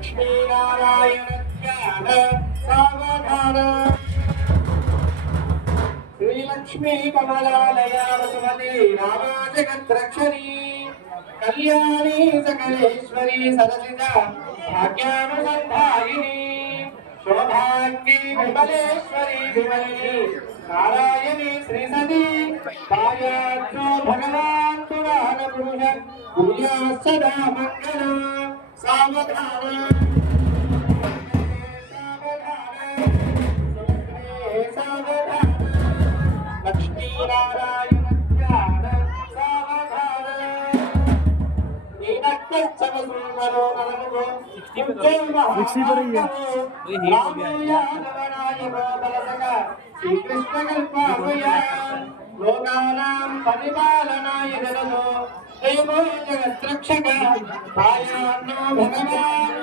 लक्ष्मीनारायण ध्यान सावधान श्रीलक्ष्मी कमलालया वसुमती रामा जगद्रक्षणी कल्याणी सकलेश्वरी सरसिजा भाग्यानुसंधायिनी शोभाग्नि विमलेश्वरी विमलिनी नारायणी श्रीसती पायात्रो भगवान पुराण पुरुष पूजा सदा मंगल सावधान सावधान लक्ष्मी नारायण ध्यान सावधान नीनक्कच्चवसुंदरो नमो नित्ये महाकामो श्री कृष्ण कल्पावया लोकानां परिपालनाय जगतो देवो जगत्रक्षक पायान्नो भगवान्